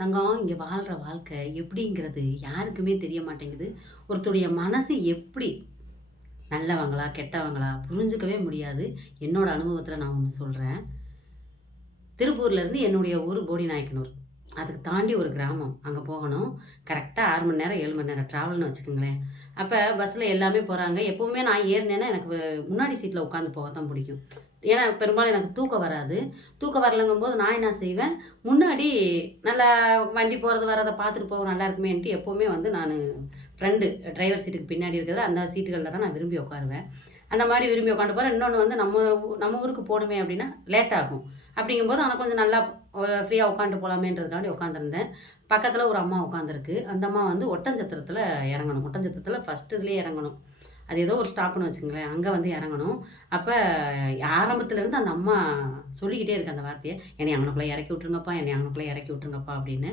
தங்கம் இங்கே வாழ்கிற வாழ்க்கை எப்படிங்கிறது யாருக்குமே தெரிய மாட்டேங்குது ஒருத்தருடைய மனசு எப்படி நல்லவங்களா கெட்டவங்களா புரிஞ்சுக்கவே முடியாது. என்னோடய அனுபவத்தில் நான் ஒன்று சொல்கிறேன் திருப்பூர்லேருந்து என்னுடைய ஊர் போடி நாயக்கனூர் அதுக்கு தாண்டி ஒரு கிராமம். அங்கே போகணும். கரெக்டாக ஆறு மணி நேரம் ஏழு மணி நேரம் ட்ராவல்னு வச்சுக்கோங்களேன். அப்போ பஸ்ஸில் எல்லாமே போகிறாங்க எப்போவுமே நான் ஏறினேன்னா எனக்கு முன்னாடி சீட்டில் உட்காந்து போக தான் பிடிக்கும். ஏன்னா பெரும்பாலும் எனக்கு தூக்கம் வராது. தூக்கம் வரலங்கும் போது நான் என்ன செய்வேன்? முன்னாடி நல்லா வண்டி போகிறது வரதை பார்த்துட்டு போக நல்லா இருக்குமேன்ட்டு எப்போவுமே வந்து நான் ஃப்ரெண்டு டிரைவர் சீட்டுக்கு பின்னாடி இருக்கிறது அந்த சீட்டுகளில் தான் நான் விரும்பி உட்காருவேன். அந்த மாதிரி விரும்பி உட்காந்து போகிறேன் இன்னொன்று வந்து நம்ம நம்ம ஊருக்கு போகணுமே அப்படின்னா லேட் ஆகும். அப்படிங்கும்போது ஆனால் கொஞ்சம் நல்லா ஃப்ரீயாக உட்காந்து போகலாமேன்றதுக்காண்டி உட்காந்துருந்தேன் பக்கத்தில் ஒரு அம்மா உட்காந்துருக்கு அந்த அம்மா வந்து ஒட்டஞ்சத்திரத்தில் இறங்கணும். ஒட்டஞ்சத்திரத்தில் ஃபஸ்ட்டு இதுலேயே இறங்கணும். அது ஏதோ ஒரு ஸ்டாப்னு வச்சுங்களேன் அங்கே வந்து இறங்கணும். அப்போ ஆரம்பத்துலேருந்து அந்த அம்மா சொல்லிக்கிட்டே இருக்கு அந்த வார்த்தையை என்னை அவனுக்குள்ளே இறக்கி விட்ருங்கப்பா என்னை அவனுக்குள்ளே இறக்கி விட்ருங்கப்பா அப்படின்னு.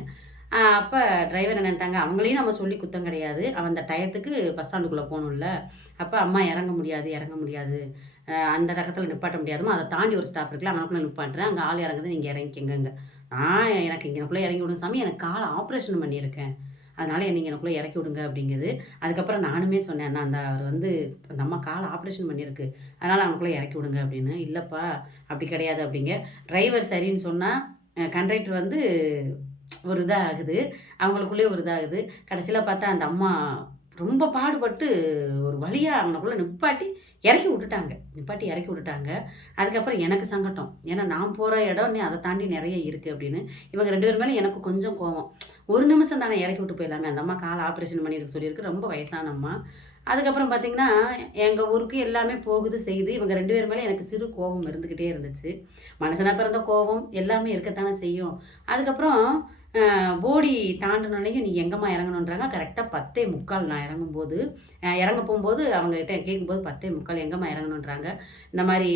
அப்போ டிரைவர் என்னென்ட்டாங்க அவங்களையும் நம்ம சொல்லி குத்தம் கிடையாது. அவன் அந்த டயத்துக்கு பஸ் ஸ்டாண்டுக்குள்ளே போகணும்ல. அப்போ அம்மா இறங்க முடியாது இறங்க முடியாது. அந்த ரகத்தில் நிப்பாட்ட முடியாதுமா அதை தாண்டி ஒரு ஸ்டாப் இருக்குல்ல அவனுக்குள்ளே நிப்பாட்டுறேன். அங்கே ஆள் இறங்குது நீங்கள் இறங்கிக்கங்க நான் எனக்கு இங்கனக்குள்ளே இறங்கி விடுங்க சாமி. எனக்கு கால் ஆப்ரேஷன் பண்ணியிருக்கேன். அதனால் என்னை இங்கனக்குள்ளே இறக்கி விடுங்க அப்படிங்குது. அதுக்கப்புறம் நானுமே சொன்னேன் நான் அந்த அவர் வந்து அந்த அம்மா கால் ஆப்ரேஷன் பண்ணியிருக்கு அதனால் அவனுக்குள்ளே இறக்கி விடுங்க அப்படின்னு. இல்லைப்பா அப்படி கிடையாது. அப்படிங்க. டிரைவர் சரின்னு சொன்னால் கண்டக்டர் வந்து ஒரு இதாகுது. அவங்களுக்குள்ளே ஒரு இதாகுது. கடைசியில் பார்த்தா அந்த அம்மா ரொம்ப பாடுபட்டு ஒரு வழியாக அவனுக்குள்ளே நிப்பாட்டி இறக்கி விட்டுட்டாங்க. நிப்பாட்டி இறக்கி விட்டுட்டாங்க. அதுக்கப்புறம் எனக்கு சங்கட்டம். ஏன்னா நான் போகிற இடம் நீ அதை தாண்டி நிறைய இருக்குது அப்படின்னு. இவங்க ரெண்டு பேர் மேலே எனக்கு கொஞ்சம் கோவம். ஒரு நிமிஷம் தானே இறக்கி விட்டு போயிடலாமே? அந்த அம்மா கால் ஆப்ரேஷன் பண்ணியிருக்க சொல்லியிருக்கு. ரொம்ப வயசான அம்மா. அதுக்கப்புறம் பார்த்தீங்கன்னா எங்கள் ஊருக்கு எல்லாமே போகுது செய்யுது இவங்க ரெண்டு பேர் மேலே எனக்கு சிறு கோபம் இருந்துக்கிட்டே இருந்துச்சு. மனுஷனாக பிறந்த கோபம் எல்லாமே இருக்கத்தானே செய்யும். அதுக்கப்புறம் போடி தாண்டினோடனையும் நீ எங்கம்மா இறங்கணுன்றாங்க கரெக்டாக பத்தே முக்கால் நான் இறங்கும்போது இறங்க போகும்போது அவங்ககிட்ட கேட்கும்போது பத்தே முக்கால் எங்கம்மா இறங்கணுன்றாங்க இந்த மாதிரி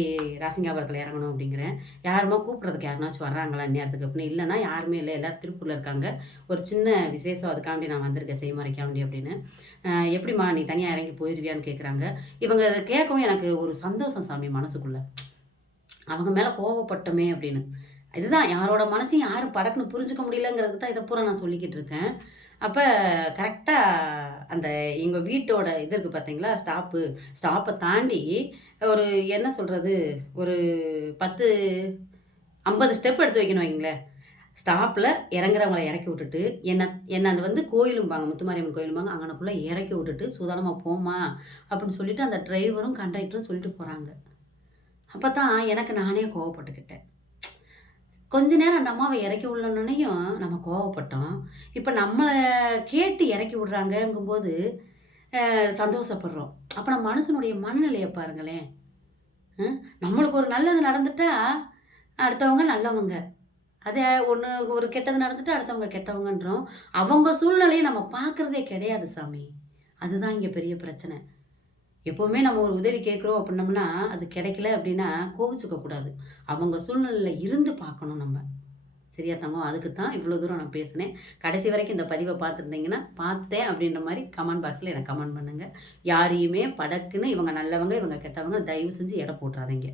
ராசிங்காபுரத்தில் இறங்கணும் அப்படிங்கிறேன். யாருமா கூப்பிட்றதுக்கு யாருனாச்சும் வர்றாங்களா நேரத்துக்கு அப்படின்னு? இல்லைன்னா யாருமே இல்லை. எல்லோரும் திருப்பூரில் இருக்காங்க. ஒரு சின்ன விசேஷம் அதுக்காண்டி நான் வந்திருக்கேன் செய்மறைக்காண்டி அப்படின்னு. எப்படிம்மா நீ தனியாக இறங்கி போயிடுவியான்னு கேட்குறாங்க இவங்க அதை கேட்கவும் எனக்கு ஒரு சந்தோஷம் சாமி மனசுக்குள்ளே. அவங்க மேலே கோவப்பட்டோமே அப்படின்னு. இதுதான் யாரோட மனசையும் யாரும் படக்குன்னு புரிஞ்சுக்க முடியலங்கிறதுக்கு தான் இதை பூரா நான் சொல்லிக்கிட்டு இருக்கேன். அப்போ கரெக்டாக அந்த எங்கள் வீட்டோட இது இருக்குது பார்த்தீங்களா ஸ்டாப்பு ஸ்டாப்பை தாண்டி ஒரு என்ன சொல்கிறது ஒரு பத்து ஐம்பது ஸ்டெப் எடுத்து வைக்கணும் வைங்களேன். ஸ்டாப்பில் இறங்குறவங்கள இறக்கி விட்டுட்டு என்ன என்னை அது வந்து கோயிலும்பாங்க முத்துமாரியம்மன் கோயிலும்பாங்க அங்கனக்குள்ளே இறக்கி விட்டுட்டு சூதானமாக போமா அப்படின்னு சொல்லிட்டு அந்த டிரைவரும் கண்டக்டரும் சொல்லிட்டு போகிறாங்க அப்போ தான் எனக்கு நானே கோவப்பட்டுக்கிட்டேன். கொஞ்ச நேரம் அந்த அம்மாவை இறக்கி விடணுன்னையும் நம்ம கோவப்பட்டோம். இப்போ நம்மளை கேட்டு இறக்கி விடுறாங்கங்கும்போது சந்தோஷப்படுறோம். அப்போ நம்ம மனுஷனுடைய மனநிலையை பாருங்களேன். நம்மளுக்கு ஒரு நல்லது நடந்துட்டா அடுத்தவங்க நல்லவங்க. அதே ஒன்று ஒரு கெட்டது நடந்துட்டு அடுத்தவங்க கெட்டவங்கன்றோம். அவங்க சூழ்நிலையை நம்ம பார்க்குறதே கிடையாது சாமி. அதுதான் இங்கே பெரிய பிரச்சனை. எப்போவுமே நம்ம ஒரு உதவி கேட்குறோம் அப்படின்னோம்னா அது கிடைக்கல அப்படின்னா கோவிச்சுக்க கூடாது அவங்க சூழ்நிலையில் இருந்து பார்க்கணும் நம்ம. சரியா தங்கம்? அதுக்கு தான் இவ்வளோ தூரம் நான் பேசினேன். கடைசி வரைக்கும் இந்த பதிவை பார்த்துருந்தீங்கன்னா பார்த்தேன் அப்படின்ற மாதிரி கமெண்ட் பாக்ஸில் எனக்கு கமெண்ட் பண்ணுங்கள் யாரையுமே படக்குன்னு இவங்க நல்லவங்க இவங்க கெட்டவங்க தயவு செஞ்சு எடை போட்டுறாதீங்க.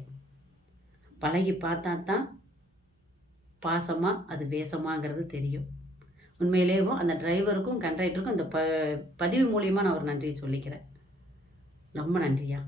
பழகி பார்த்தா தான் பாசமாக அது வேஷமாங்கிறது தெரியும். உண்மையிலேயும் அந்த டிரைவருக்கும் கண்ட்ரைட்டருக்கும் இந்த ப பதிவு மூலியமாக நான் ஒரு நன்றியை சொல்லிக்கிறேன். ரொம்ப நன்றியா?